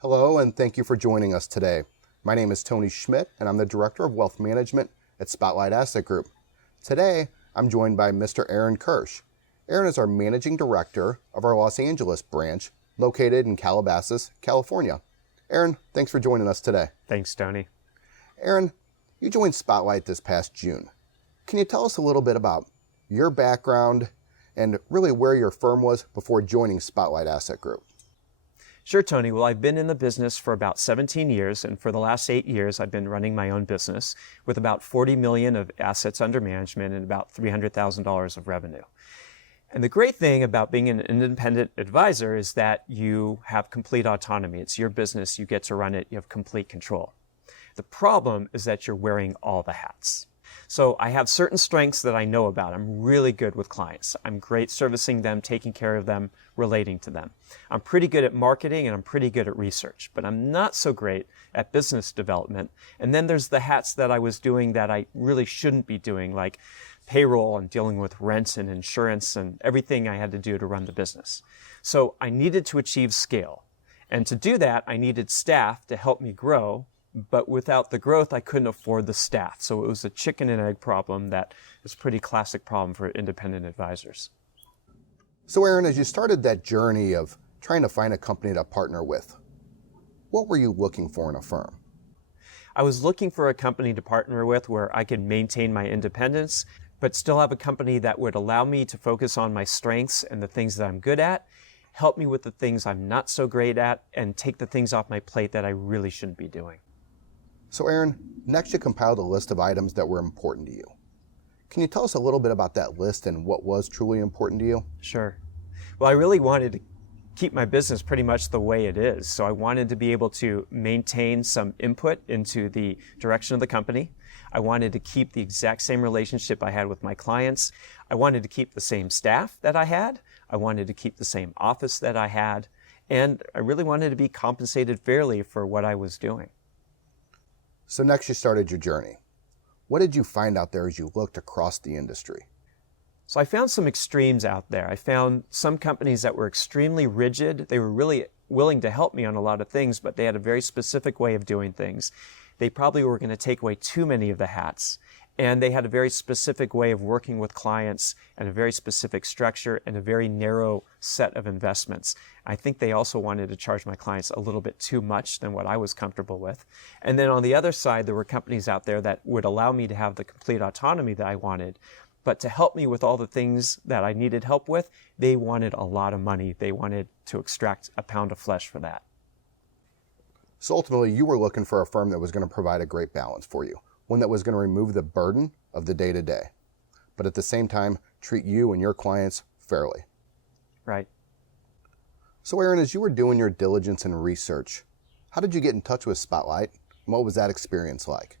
Hello, and thank you for joining us today. My name is Tony Schmidt, and I'm the Director of Wealth Management at Spotlight Asset Group. Today, I'm joined by Mr. Aaron Kirsch. Aaron is our Managing Director of our Los Angeles branch, located in Calabasas, California. Aaron, thanks for joining us today. Thanks, Tony. Aaron, you joined Spotlight this past June. Can you tell us a little bit about your background and really where your firm was before joining Spotlight Asset Group? Sure, Tony. Well, I've been in the business for about 17 years, and for the last 8 years, I've been running my own business with about 40 million of assets under management and about $300,000 of revenue. And the great thing about being an independent advisor is that you have complete autonomy. It's your business. You get to run it. You have complete control. The problem is that you're wearing all the hats. So I have certain strengths that I know about. I'm really good with clients. I'm great servicing them, taking care of them, relating to them. I'm pretty good at marketing and I'm pretty good at research, but I'm not so great at business development. And then there's the hats that I was doing that I really shouldn't be doing, like payroll and dealing with rent and insurance and everything I had to do to run the business. So I needed to achieve scale. And to do that, I needed staff to help me grow. But without the growth, I couldn't afford the staff. So it was a chicken and egg problem that is a pretty classic problem for independent advisors. So Aaron, as you started that journey of trying to find a company to partner with, what were you looking for in a firm? I was looking for a company to partner with where I could maintain my independence, but still have a company that would allow me to focus on my strengths and the things that I'm good at, help me with the things I'm not so great at, and take the things off my plate that I really shouldn't be doing. So Aaron, next you compiled a list of items that were important to you. Can you tell us a little bit about that list and what was truly important to you? Sure. Well, I really wanted to keep my business pretty much the way it is. So I wanted to be able to maintain some input into the direction of the company. I wanted to keep the exact same relationship I had with my clients. I wanted to keep the same staff that I had. I wanted to keep the same office that I had. And I really wanted to be compensated fairly for what I was doing. So next you started your journey. What did you find out there as you looked across the industry? So I found some extremes out there. I found some companies that were extremely rigid. They were really willing to help me on a lot of things, but they had a very specific way of doing things. They probably were going to take away too many of the hats. And they had a very specific way of working with clients and a very specific structure and a very narrow set of investments. I think they also wanted to charge my clients a little bit too much than what I was comfortable with. And then on the other side, there were companies out there that would allow me to have the complete autonomy that I wanted. But to help me with all the things that I needed help with, they wanted a lot of money. They wanted to extract a pound of flesh for that. So ultimately, you were looking for a firm that was going to provide a great balance for you. One that was going to remove the burden of the day-to-day, but at the same time, treat you and your clients fairly. Right. So Aaron, as you were doing your diligence and research, how did you get in touch with Spotlight? And what was that experience like?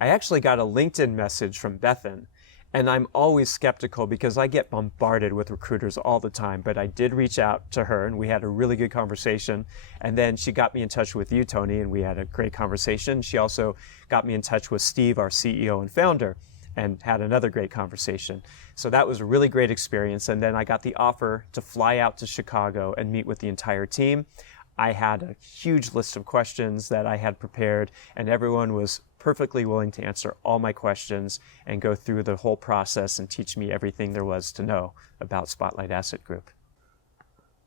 I actually got a LinkedIn message from Bethan, and I'm always skeptical because I get bombarded with recruiters all the time, but I did reach out to her and we had a really good conversation. And then she got me in touch with you, Tony, and we had a great conversation. She also got me in touch with Steve, our CEO and founder, and had another great conversation. So that was a really great experience. And then I got the offer to fly out to Chicago and meet with the entire team. I had a huge list of questions that I had prepared, and everyone was perfectly willing to answer all my questions and go through the whole process and teach me everything there was to know about Spotlight Asset Group.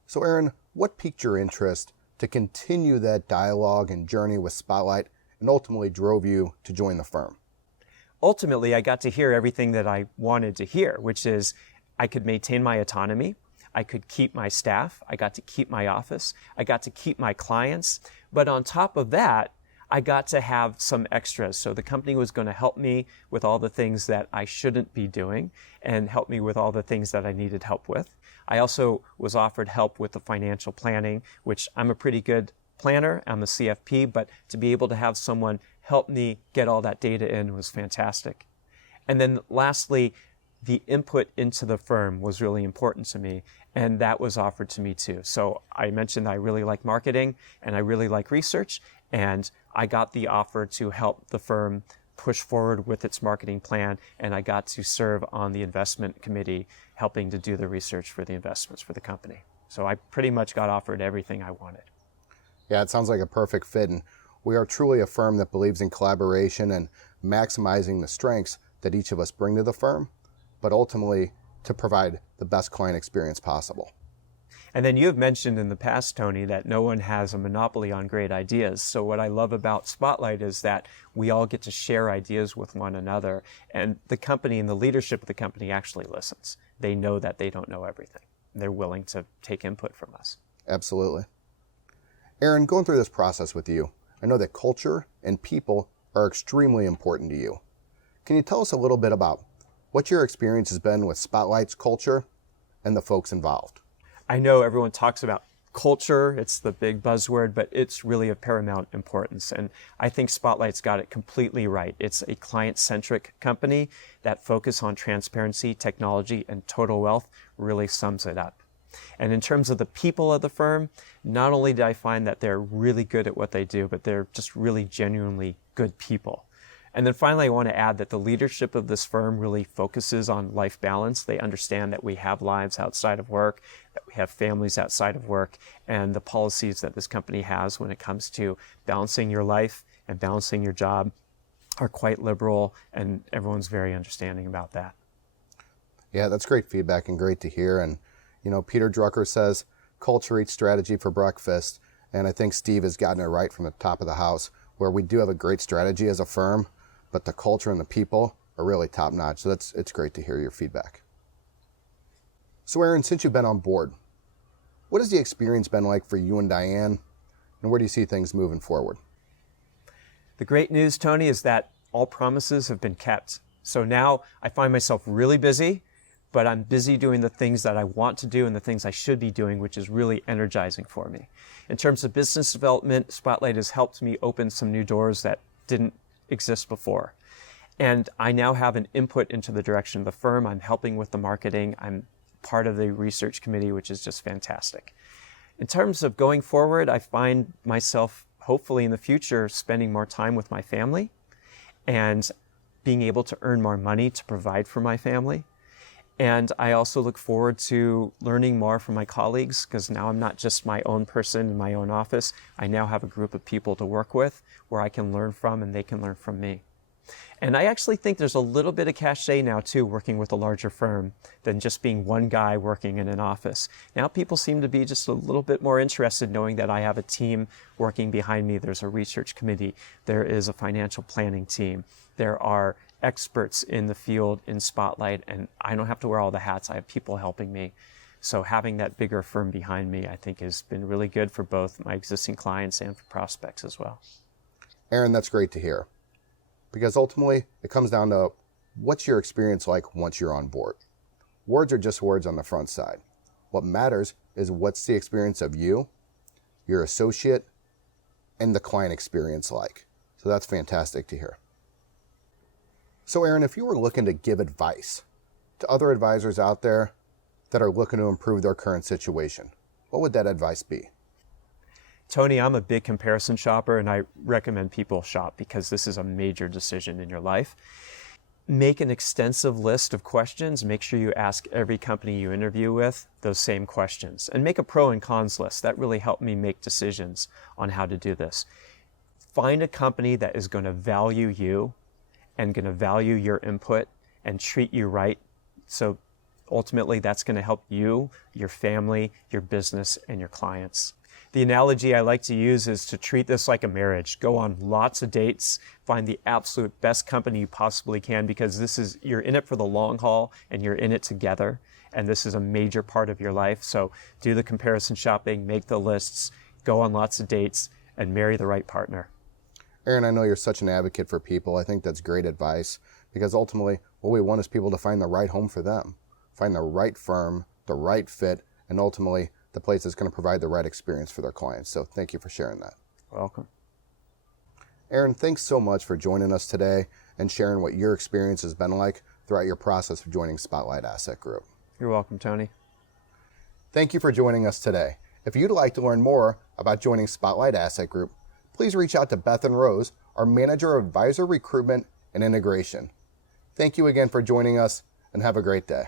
So Aaron, what piqued your interest to continue that dialogue and journey with Spotlight and ultimately drove you to join the firm? Ultimately, I got to hear everything that I wanted to hear, which is I could maintain my autonomy. I could keep my staff. I got to keep my office. I got to keep my clients. But on top of that, I got to have some extras. So the company was going to help me with all the things that I shouldn't be doing and help me with all the things that I needed help with. I also was offered help with the financial planning, which I'm a pretty good planner. I'm a CFP, but to be able to have someone help me get all that data in was fantastic. And then lastly, the input into the firm was really important to me, and that was offered to me too. So I mentioned I really like marketing and I really like research, and I got the offer to help the firm push forward with its marketing plan, and I got to serve on the investment committee helping to do the research for the investments for the company. So I pretty much got offered everything I wanted. Yeah, it sounds like a perfect fit, and we are truly a firm that believes in collaboration and maximizing the strengths that each of us bring to the firm, but ultimately to provide the best client experience possible. And then you have mentioned in the past, Tony, that no one has a monopoly on great ideas. So what I love about Spotlight is that we all get to share ideas with one another, and the company and the leadership of the company actually listens. They know that they don't know everything. They're willing to take input from us. Absolutely. Erin, going through this process with you, I know that culture and people are extremely important to you. Can you tell us a little bit about what your experience has been with Spotlight's culture and the folks involved? I know everyone talks about culture, it's the big buzzword, but it's really of paramount importance. And I think Spotlight's got it completely right. It's a client-centric company. That focus on transparency, technology, and total wealth really sums it up. And in terms of the people of the firm, not only do I find that they're really good at what they do, but they're just really genuinely good people. And then finally, I want to add that the leadership of this firm really focuses on life balance. They understand that we have lives outside of work, that we have families outside of work, and the policies that this company has when it comes to balancing your life and balancing your job are quite liberal, and everyone's very understanding about that. Yeah, that's great feedback and great to hear. And, Peter Drucker says, culture eats strategy for breakfast. And I think Steve has gotten it right from the top of the house, where we do have a great strategy as a firm, but the culture and the people are really top notch. So it's great to hear your feedback. So Erin, since you've been on board, what has the experience been like for you and Diane, and where do you see things moving forward? The great news, Tony, is that all promises have been kept. So now I find myself really busy, but I'm busy doing the things that I want to do and the things I should be doing, which is really energizing for me. In terms of business development, Spotlight has helped me open some new doors that didn't exist before. And I now have an input into the direction of the firm. I'm helping with the marketing. I'm part of the research committee, which is just fantastic. In terms of going forward, I find myself hopefully in the future spending more time with my family and being able to earn more money to provide for my family. And I also look forward to learning more from my colleagues, because now I'm not just my own person in my own office. I now have a group of people to work with where I can learn from and they can learn from me. And I actually think there's a little bit of cachet now too, working with a larger firm than just being one guy working in an office. Now people seem to be just a little bit more interested knowing that I have a team working behind me. There's a research committee. There is a financial planning team. There are experts in the field in Spotlight, and I don't have to wear all the hats. I have people helping me. So having that bigger firm behind me, I think, has been really good for both my existing clients and for prospects as well. Erin, that's great to hear, because ultimately it comes down to what's your experience like once you're on board. Words are just words on the front side. What matters is what's the experience of you, your associate, and the client experience like. So that's fantastic to hear. So Erin, if you were looking to give advice to other advisors out there that are looking to improve their current situation, what would that advice be? Tony, I'm a big comparison shopper, and I recommend people shop because this is a major decision in your life. Make an extensive list of questions. Make sure you ask every company you interview with those same questions, and make a pro and cons list. That really helped me make decisions on how to do this. Find a company that is going to value you and going to value your input and treat you right. So ultimately, that's going to help you, your family, your business, and your clients. The analogy I like to use is to treat this like a marriage. Go on lots of dates, find the absolute best company you possibly can, because you're in it for the long haul and you're in it together. And this is a major part of your life. So do the comparison shopping, make the lists, go on lots of dates, and marry the right partner. Erin, I know you're such an advocate for people. I think that's great advice, because ultimately what we want is people to find the right home for them, find the right firm, the right fit, and ultimately the place that's going to provide the right experience for their clients. So thank you for sharing that. Welcome. Erin, thanks so much for joining us today and sharing what your experience has been like throughout your process of joining Spotlight Asset Group. You're welcome, Tony. Thank you for joining us today. If you'd like to learn more about joining Spotlight Asset Group, please reach out to Beth and Rose, our Manager of Advisor Recruitment and Integration. Thank you again for joining us, and have a great day.